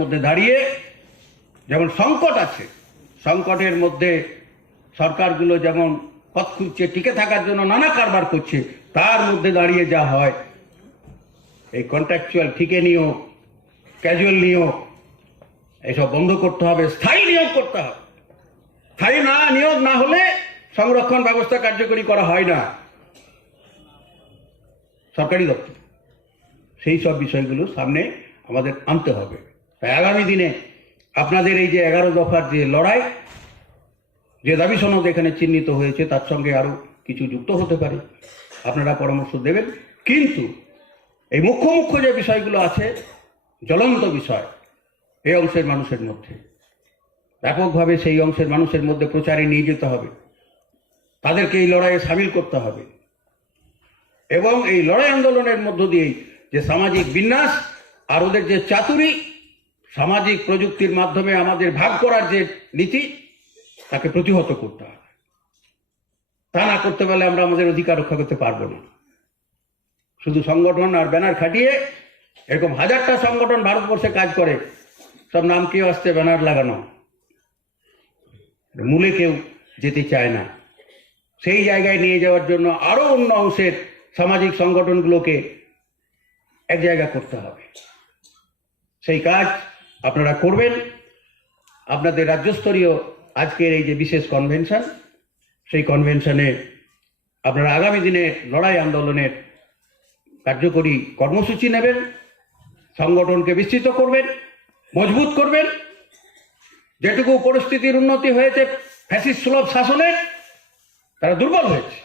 মধ্যে দাঁড়িয়ে যেমন সংকট আছে, সংকটের মধ্যে সরকারগুলো যেমন পথ খুঁজছে, টিকে থাকার জন্য নানা কারবার করছে, তার মধ্যে দাঁড়িয়ে যা হয় এই কন্ট্রাকচুয়াল ঠিকে নিয়োগ, ক্যাজুয়াল নিয়োগ এসব বন্ধ করতে হবে, স্থায়ী নিয়োগ করতে হবে। স্থায়ী নিয়োগ না হলে সংরক্ষণ ব্যবস্থা কার্যকরী করা হয় না সরকারি দপ্তর। সেই সব বিষয়গুলো সামনে আমাদের আনতে হবে। তাই আগামী দিনে আপনাদের এই যে 11 দফার যে লড়াই, যে দাবি সনদ এখানে চিহ্নিত হয়েছে, তার সঙ্গে আরো কিছু যুক্ত হতে পারে, আপনারা পরামর্শ দেবেন। কিন্তু এই মুখ্য মুখ্য যে বিষয়গুলো আছে, জ্বলন্ত বিষয় এই অংশের মানুষের মধ্যে ব্যাপকভাবে সেই অংশের মানুষের মধ্যে প্রচারে নিয়ে যেতে হবে, তাদেরকে এই লড়াইয়ে সামিল করতে হবে এবং এই লড়াই আন্দোলনের মধ্য দিয়েই যে সামাজিক বিন্যাস আর ওদের যে চাতুরি, সামাজিক প্রযুক্তির মাধ্যমে আমাদের ভাগ করার যে নীতি, তাকে প্রতিহত করতে হবে। তা না করতে পারলে আমরা আমাদের অধিকার রক্ষা করতে পারবো না। শুধু সংগঠন আর ব্যানার খাটিয়ে, এরকম হাজারটা সংগঠন ভারতবর্ষে কাজ করে, সব নাম কেউ আসতে ব্যানার লাগানো, মূলে কেউ যেতে চায় না। সেই জায়গায় নিয়ে যাওয়ার জন্য আরো অন্য অংশের সামাজিক সংগঠনগুলোকে এক জায়গা করতে হবে। সেই কাজ আপনারা করবেন। আপনাদের রাজ্যস্তরীয় আজকের এই যে বিশেষ কনভেনশন, সেই কনভেনশনে আপনারা আগামী দিনে লড়াই আন্দোলনের কার্যকরী কর্মসূচি নেবেন, সংগঠনকে বিস্তৃত করবেন, মজবুত করবেন। যেটুকু পরিস্থিতির উন্নতি হয়েছে ফ্যাসিস্ট সুলভ শাসনের, তারা দুর্বল হয়েছে।